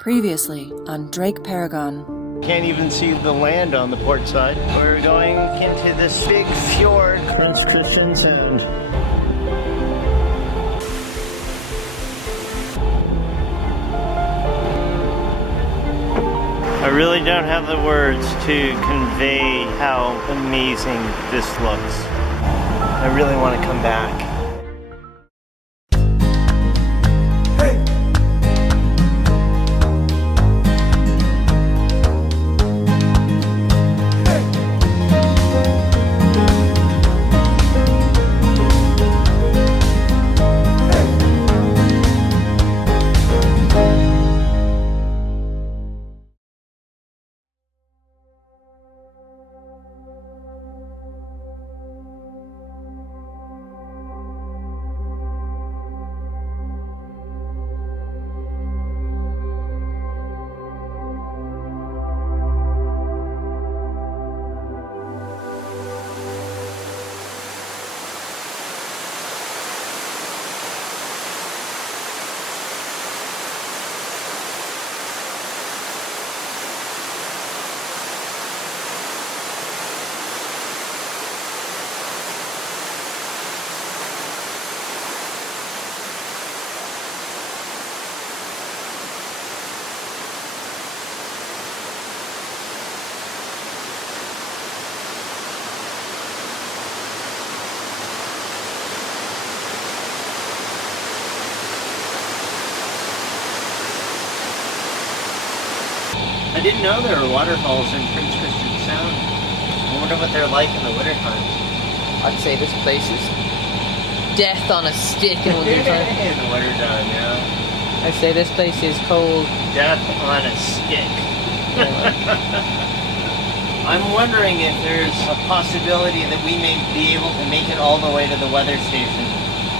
Previously on DrakeParagon. Can't even see the land on the port side. We're going into this big fjord, Prince Christian Sound. I really don't have the words to convey how amazing this looks. I really want to come back. I didn't know there were waterfalls in Prince Christian Sound. I wonder what they're like in the winter time. I'd say this place is death on a stick in winter time. In the winter time, yeah. I'd say this place is cold. Death on a stick. I'm wondering if there's a possibility that we may be able to make it all the way to the weather station.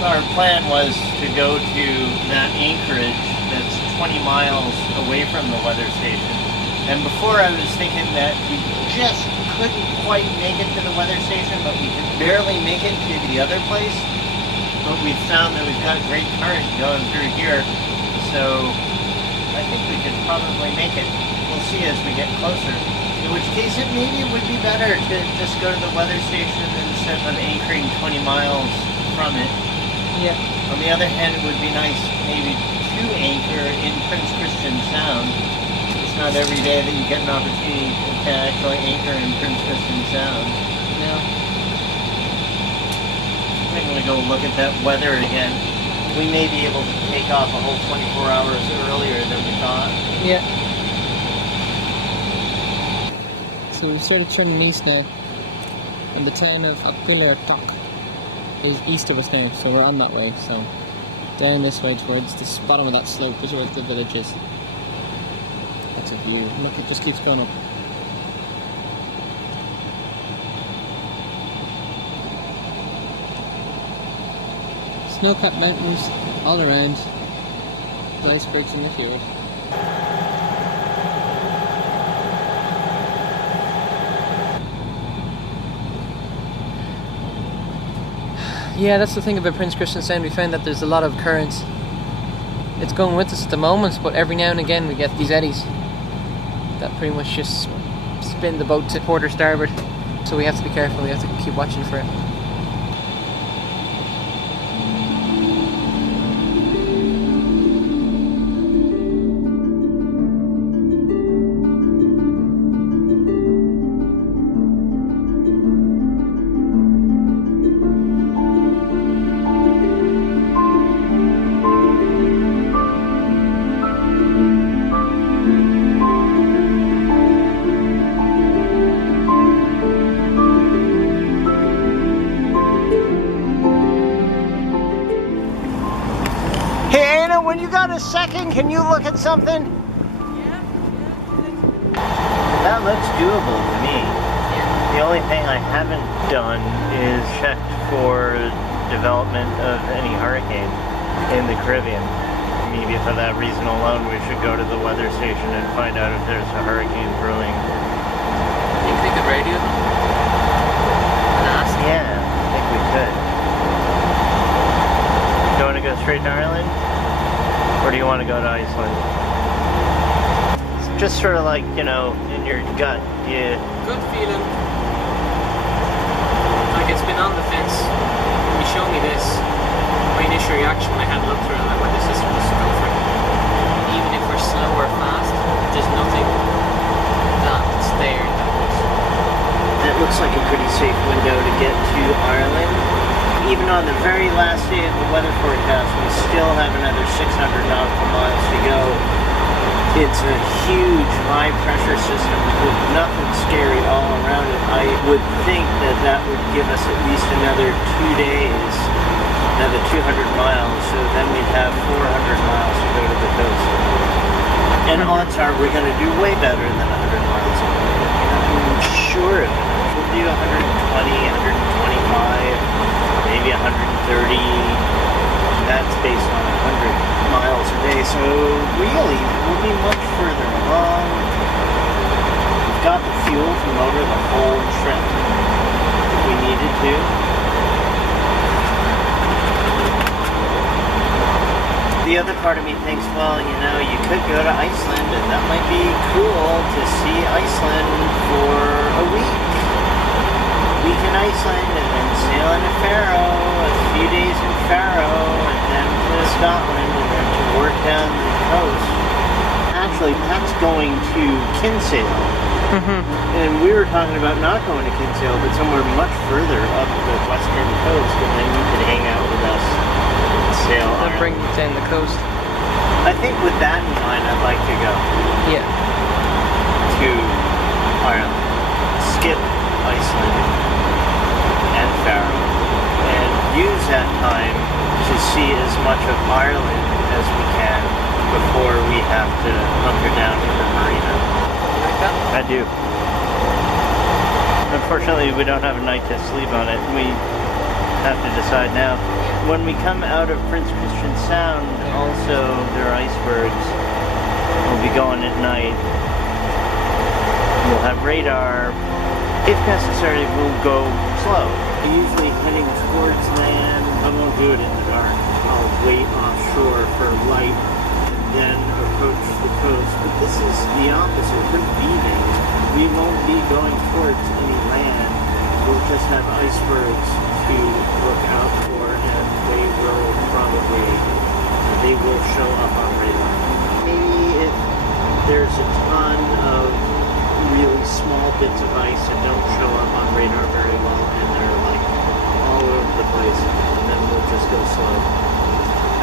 Our plan was to go to that anchorage that's 20 miles away from the weather station. And before I was thinking that we just couldn't quite make it to the weather station, but we could barely make it to the other place. But we found that we've got great current going through here, so I think we could probably make it. We'll see as we get closer. In which case it maybe would be better to just go to the weather station instead of anchoring 20 miles from it. Yeah. On the other hand, it would be nice maybe to anchor in Prince Christian Sound. It's not every day that you get an opportunity to actually anchor in Prince Christian Sound. No. I'm going to go look at that weather again. We may be able to take off a whole 24 hours earlier than we thought. Yeah. So we've started turning east now, and the town of Aappilattoq is east of us now, so we're on that way. So down this way towards the bottom of that slope is where the village is. That's a view. Look, it just keeps going up. Snow-capped mountains all around. The icebergs in the fjord. Yeah, that's the thing about Prince Christian Sound. We found that there's a lot of currents. It's going with us at the moment, but every now and again we get these eddies that pretty much just spin the boat to port or starboard. So we have to be careful, we have to keep watching for it. When you got a second, can you look at something? Yeah. That looks doable to me. The only thing I haven't done is checked for development of any hurricane in the Caribbean. Maybe for that reason alone, we should go to the weather station and find out if there's a hurricane brewing. You think we could radio them? And ask? Yeah, I think we could. Do you want to go straight to Ireland? Or do you want to go to Iceland? Just sort of like, you know, in your gut, yeah. Good feeling. Like it's been on the fence. When you show me this, my initial reaction when I had a look through it, I'm like, well, this system is go for it. Even if we're slow or fast, there's nothing that's there that would. That looks like a pretty safe window to get to Ireland. Even on the very last day of the weather forecast, we still have another 600 nautical miles to go. It's a huge high-pressure system with nothing scary all around it. I would think that that would give us at least another 2 days, another 200 miles, so then we'd have 400 miles to go to the coast. And odds are we're going to do way better than 100 miles away. I'm sure of it. We'll do 120, 125, maybe 130. That's based on 100 miles a day, so really we'll be much further along. We've got the fuel to motor the whole trip if we needed to. The other part of me thinks, well, you know, you could go to Iceland and that might be cool to see Iceland for a week. A week in Iceland and then sail into Faroe, a few days in Faroe, and then to Scotland and then to work down the coast. Actually, that's going to Kinsale. And we were talking about not going to Kinsale, but somewhere much further up the western coast, and then you could hang out with us and sail That'll bring Ireland. you down the coast. I think with that in mind, I'd like to go Yeah. to Ireland, skip Iceland and Faroe, and use that time to see as much of Ireland as we can before we have to hunker down to the marina. You like that? I do. Unfortunately, we don't have a night to sleep on it. We have to decide now. When we come out of Prince Christian Sound, also there are icebergs. We'll be going at night. We'll have radar. If necessary, we'll go slow. Usually heading towards land. I won't do it in the dark. I'll wait offshore for light and then approach the coast. But this is the opposite. We're leaving. We won't be going towards any land. We'll just have icebergs to look out for, and they will show up on radar. Maybe if there's a ton of really small bits of ice that don't show up on radar very well, and they're like all over the place, and then we'll just go slow.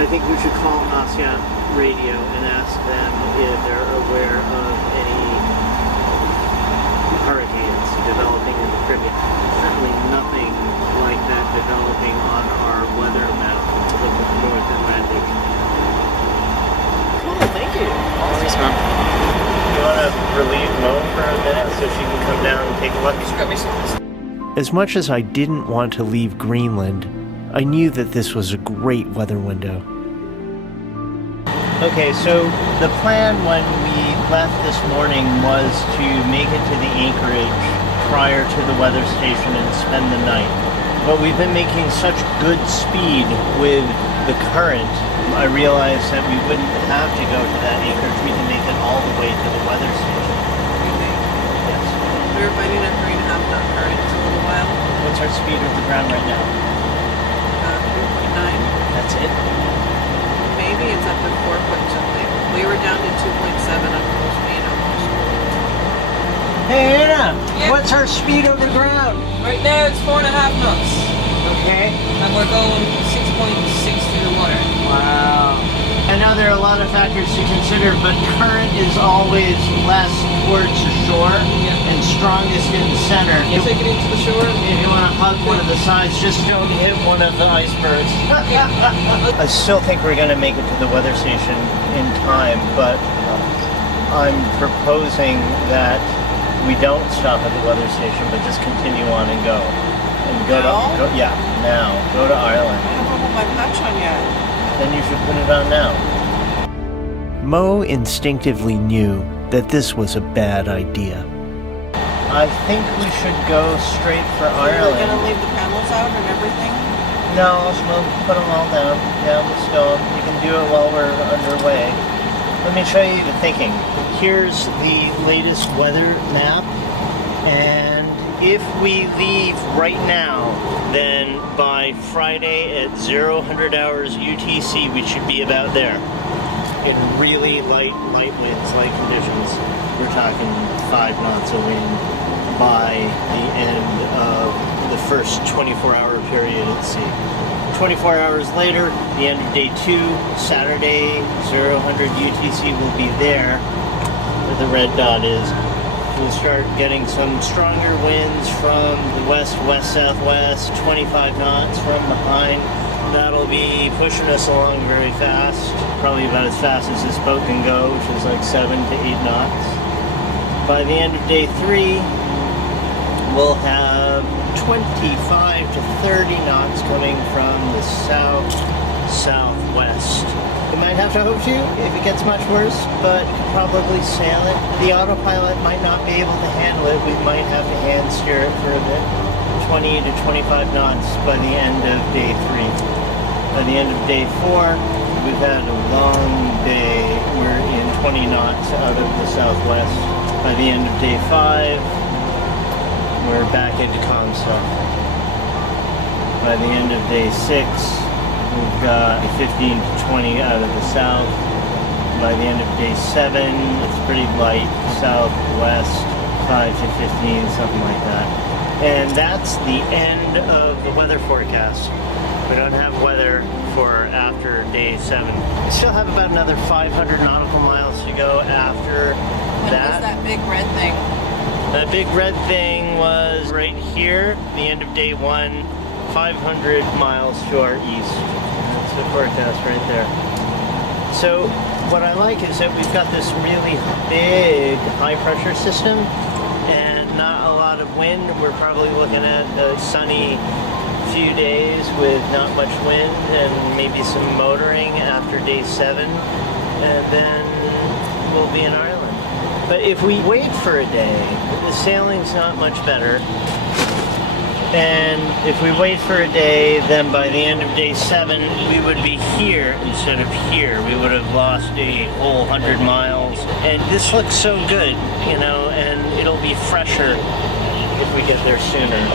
I think we should call Aappilattoq Radio and ask them if they're aware of any hurricanes developing in the Caribbean. Certainly nothing like that developing on our weather map of the North Atlantic. Cool, thank you. Thanks, man. You want to relieve Mo for a minute so she can come down and take a look? Just grab me some. As much as I didn't want to leave Greenland, I knew that this was a great weather window. Okay, so the plan when we left this morning was to make it to the anchorage prior to the weather station and spend the night. But we've been making such good speed with the current, I realized that we wouldn't have to go to that anchorage. We can make it all the way to the weather station. Really? Yes. We were fighting a 3.5 knot current for a little while. What's our speed of the ground right now? 3.9. That's it? Maybe it's up to 4 point something. We were down to 2.7 on coast main almost. Hey Anna, Yeah. what's our speed over ground? Right now it's 4.5 knots. Okay. And we're going 6.6 through the water. Wow. I know there are a lot of factors to consider, but current is always less towards the shore and strongest in the center. You take it into the shore. If you want to hug one of the sides, just don't hit one of the icebergs. I still think we're going to make it to the weather station in time, but I'm proposing that we don't stop at the weather station, but just continue on and go. And go Now? now. Go to Ireland. I haven't put my patch on yet. Then you should put it on now. Mo instinctively knew that this was a bad idea. I think we should go straight for We're Ireland. gonna leave the panels out and everything. No, we'll put them all down. Yeah, we'll stow them. You can do it while we're underway. Let me show you the thinking. here's the latest weather map, and if we leave right now, then by Friday at 0000 hours UTC, we should be about there. In really light winds, light conditions. We're talking 5 knots of wind by the end of the first 24-hour period at sea. 24 hours later, the end of day 2, Saturday, 0000 UTC will be there, where the red dot is. We'll start getting some stronger winds from the west-southwest, 25 knots from behind. That'll be pushing us along very fast, probably about as fast as this boat can go, which is like 7 to 8 knots. By the end of day 3, we'll have 25 to 30 knots coming from the south-southwest. We might have to hope to if it gets much worse, but could probably sail it. The autopilot might not be able to handle it. We might have to hand steer it for a bit. 20 to 25 knots by the end of day 3. By the end of day 4, we've had a long day. We're in 20 knots out of the southwest. By the end of day 5, we're back into calm stuff. By the end of day 6, we've got 15 to 20 out of the south. By the end of day 7, it's pretty light, southwest, 5 to 15, something like that. And that's the end of the weather forecast. We don't have weather for after day 7. We still have about another 500 nautical miles to go after What was that big red thing? The big red thing was right here, the end of day 1, 500 miles to our east. That's the forecast right there. So what I like is that we've got this really big high pressure system and not a lot of wind. We're probably looking at a sunny few days with not much wind and maybe some motoring after day 7, and then we'll be in Ireland. But if we wait for a day, the sailing's not much better. And if we wait for a day, then by the end of day 7, we would be here instead of here. We would have lost a whole 100 miles. And this looks so good, you know, and it'll be fresher if we get there sooner.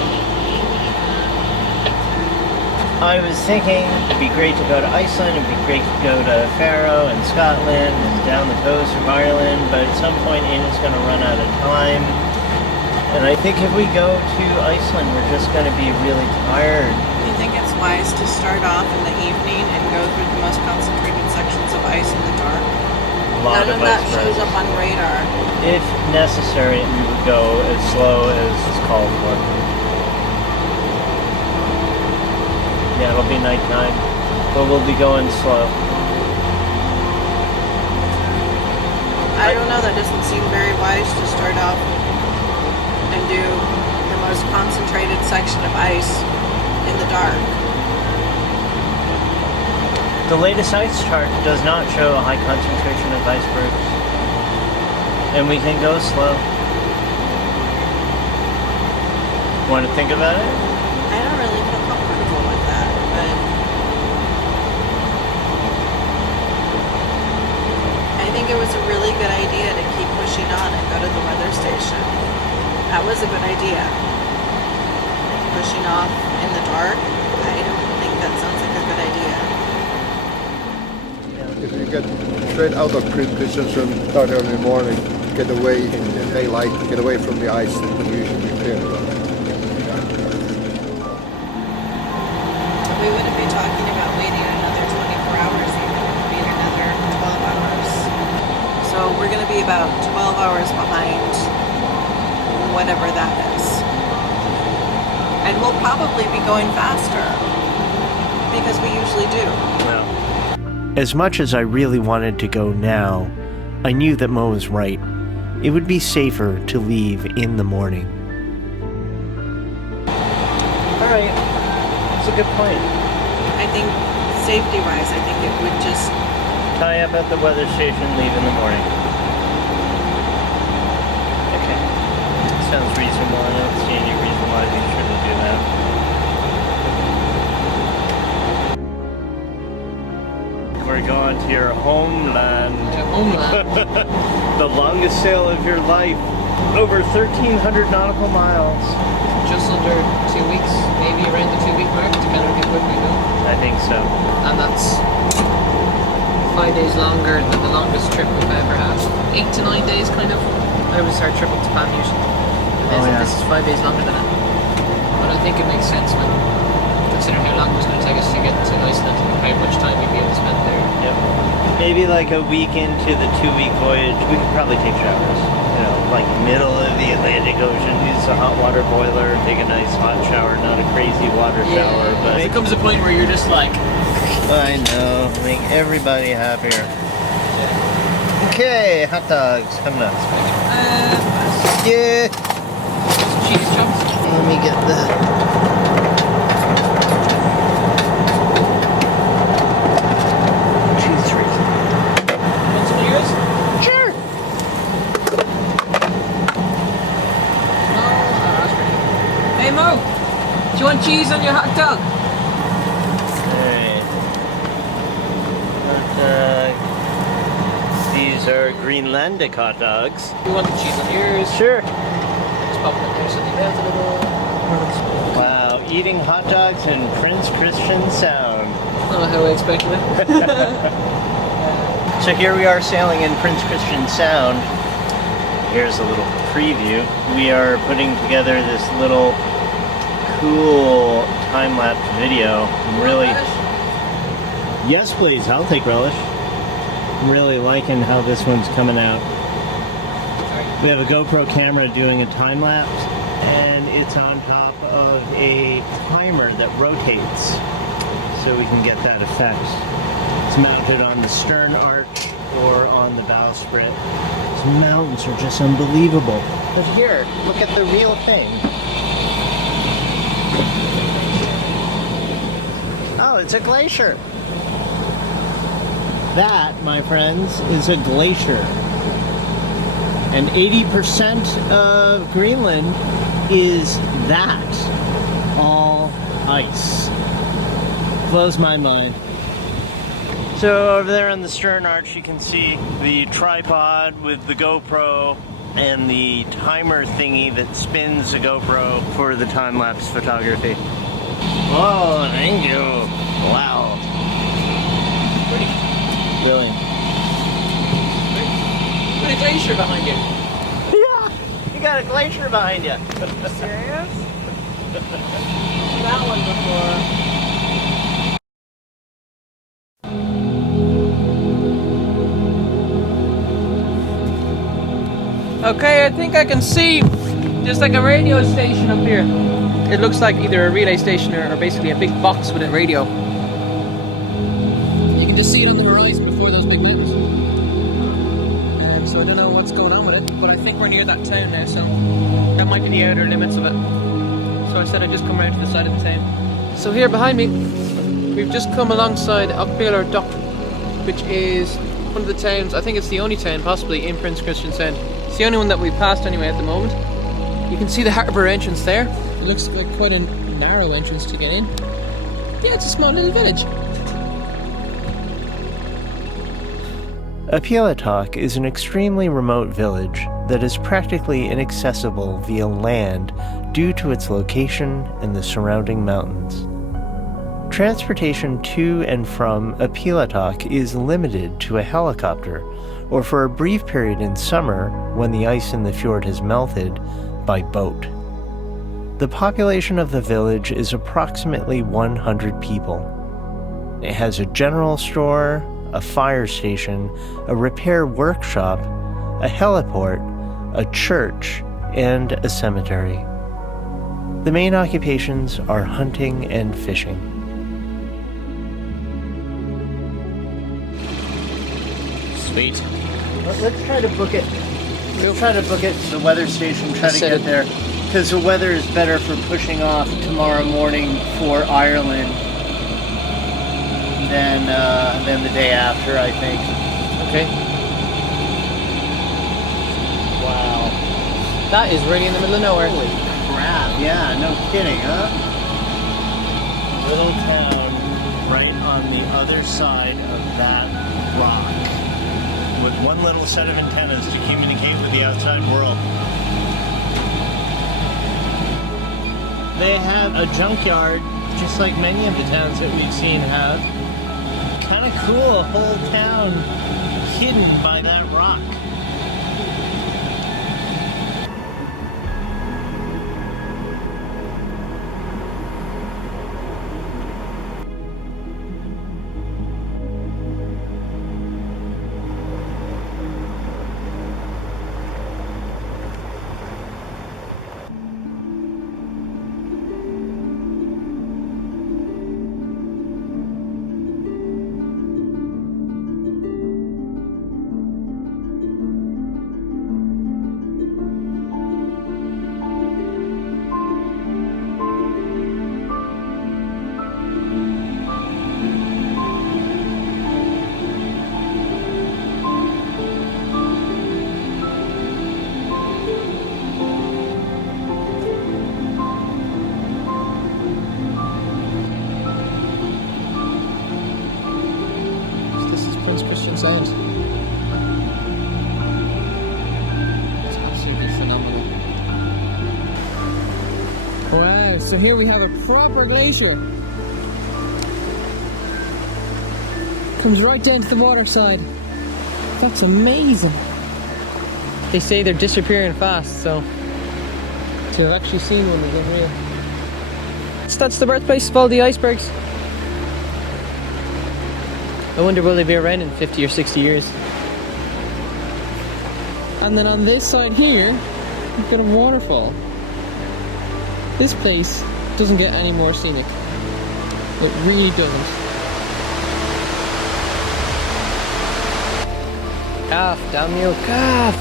I was thinking it'd be great to go to Iceland, it'd be great to go to Faroe and Scotland and down the coast of Ireland, but at some point Ian's going to run out of time. And I think if we go to Iceland, we're just going to be really tired. Do you think it's wise to start off in the evening and go through the most concentrated sections of ice in the dark? None of that shows up on radar. If necessary, we would go as slow as is called for. Yeah, it'll be nighttime, but we'll be going slow. I don't know, that doesn't seem very wise to start off and do the most concentrated section of ice in the dark. The latest ice chart does not show a high concentration of icebergs, and we can go slow. Want to think about it? I don't really feel comfortable with that, but I think it was a really good idea to keep pushing on and go to the weather station. That was a good idea. Pushing off in the dark, I don't think that sounds like a good idea. If you get straight out of Christiansund, start early in the morning, get away in daylight, get away from the ice, it will usually be clear. We wouldn't be talking about waiting another 24 hours even. It would be another 12 hours. So we're going to be about 12 hours behind whatever that is. And we'll probably be going faster because we usually do. Well, As much as I really wanted to go now, I knew that Mo was right. It would be safer to leave in the morning. all right. That's a good point. I think safety-wise, I think it would just... Tie up at the weather station, leave in the morning. Okay. Sounds reasonable. I don't see any reason why we shouldn't do that. We're going to your homeland. Homeland. The longest sail of your life. Over 1,300 nautical miles. Just under 2 weeks, maybe around the 2 week mark, depending on how quick we go. I think so. And that's 5 days longer than the longest trip we've ever had. 8 to 9 days, kind of. That was our trip up to Japan usually. This is 5 days longer than it. But I think it makes sense when considering how long it was going to take us to get to Iceland and how much time we'd be able to spend there. Yep. Maybe like a week into the 2 week voyage, we could probably take showers. You know, like middle of the Atlantic Ocean, use a hot water boiler, take a nice hot shower, not a crazy water shower, but it comes a point where you're just like, I know, make everybody happier. Okay, hot dogs coming up. Yeah. cheese chops. Let me get the cheese trees. Want some of yours? Sure. No, that's great. Hey Mo, do you want cheese on your hot dog? Hey. Hot dog. These are Greenlandic hot dogs. You want the cheese on yours? Sure. Just pop it in there so they melt a little. Wow, eating hot dogs in Prince Christian Sound. Not how I expected it. So here we are sailing in Prince Christian Sound. Here's a little preview. We are putting together this little cool time-lapse video. I'm really... Yes, please. I'll take relish. I'm really liking how this one's coming out. We have a GoPro camera doing a time-lapse, and it's on top of a timer that rotates, so we can get that effect. It's mounted on the stern arch or on the bowsprit. These mountains are just unbelievable. But here, look at the real thing. Oh, it's a glacier. That, my friends, is a glacier. And 80% of Greenland is that. All ice. Blows my mind. So over there on the stern arch you can see the tripod with the GoPro and the timer thingy that spins the GoPro for the time-lapse photography. Oh, thank you. Wow. Pretty. Really? Got a glacier behind you. Yeah, you got a glacier behind you. Serious? That one before. Okay, I think I can see just like a radio station up here. It looks like either a relay station or basically a big box with a radio. You can just see it on the horizon before those big mountains. So I don't know what's going on with it, but I think we're near that town now, so that might be the outer limits of it. So I said I'd just come around to the side of the town. So here behind me, we've just come alongside Aappilattoq, which is one of the towns, I think it's the only town possibly in Prince Christian Sound. It's the only one that we've passed anyway at the moment. You can see the harbour entrance there. It looks like quite a narrow entrance to get in. Yeah, it's a small little village. Aappilattoq is an extremely remote village that is practically inaccessible via land due to its location and the surrounding mountains. Transportation to and from Aappilattoq is limited to a helicopter, or for a brief period in summer, when the ice in the fjord has melted, by boat. The population of the village is approximately 100 people. It has a general store, a fire station, a repair workshop, a heliport, a church, and a cemetery. The main occupations are hunting and fishing. Sweet. Let's try to book it. We'll try to book it to the weather station, try to get there. Because the weather is better for pushing off tomorrow morning for Ireland than the day after, I think. Okay. Wow. That is really in the middle of nowhere. Holy crap. Yeah, no kidding, huh? Little town right on the other side of that rock. with one little set of antennas to communicate with the outside world. They have a junkyard, just like many of the towns that we've seen have. Kind of cool, a whole town hidden by that rock. Sound. It's absolutely phenomenal. Wow, so here we have a proper glacier. Comes right down to the water side. That's amazing. They say they're disappearing fast, so to have actually seen one is unreal. So that's the birthplace of all the icebergs. I wonder will they be around in 50 or 60 years. And then on this side here, we've got a waterfall. This place doesn't get any more scenic. It really doesn't. Calf, damn you, calf!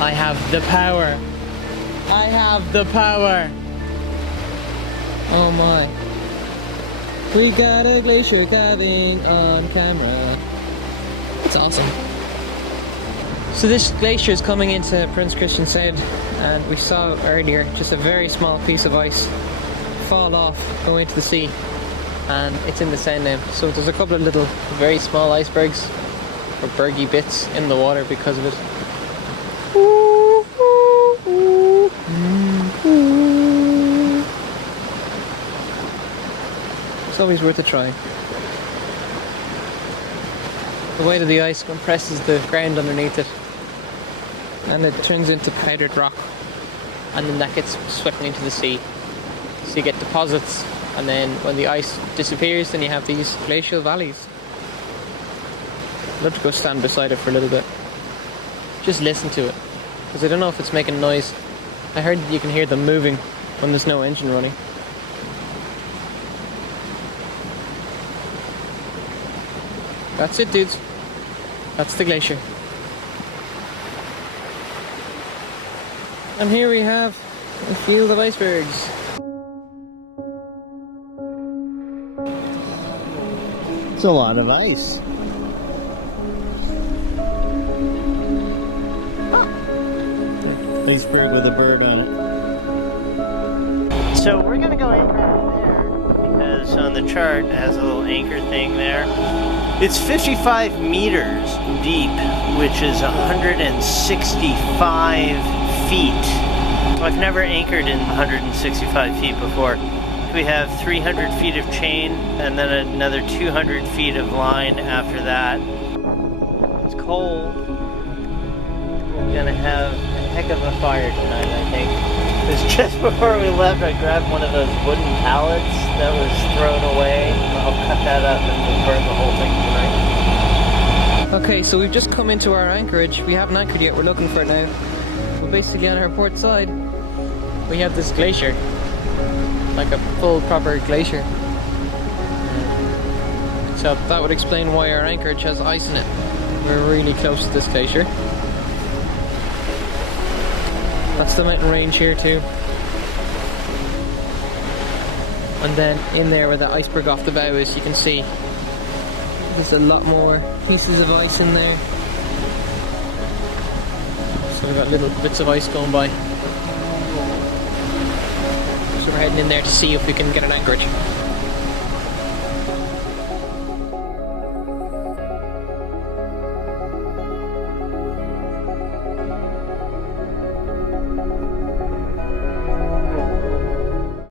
I have the power. I have the power. Oh my. We got a glacier calving on camera. It's awesome. So this glacier is coming into Prince Christian Sound, and we saw earlier just a very small piece of ice fall off, go into the sea, and it's in the Sound now. So there's a couple of little very small icebergs or bergy bits in the water because of it. It's always worth a try. The weight of the ice compresses the ground underneath it, and it turns into powdered rock, and then that gets swept into the sea. So you get deposits, and then when the ice disappears, then you have these glacial valleys. I'd love to go stand beside it for a little bit. Just listen to it, because I don't know if it's making noise. I heard that you can hear them moving when there's no engine running. That's it, dudes. That's the glacier. And here we have a field of icebergs. It's a lot of ice. Iceberg with a bird on it. So we're gonna go anchor there because on the chart it has a little anchor thing there. It's 55 meters deep, which is 165 feet. I've never anchored in 165 feet before. We have 300 feet of chain and then another 200 feet of line after that. It's cold. We're gonna have a heck of a fire tonight, I think. Because just before we left, I grabbed one of those wooden pallets that was thrown away. I'll cut that up and we'll burn the whole thing tonight. Okay, so we've just come into our anchorage. We haven't anchored yet, we're looking for it now. We're basically on our port side. We have this glacier. Like a full proper glacier. So that would explain why our anchorage has ice in it. We're really close to this glacier. That's the mountain range here too. And then in there where the iceberg off the bow is, you can see there's a lot more pieces of ice in there. So we've got little bits of ice going by. heading in there to see if we can get an anchorage.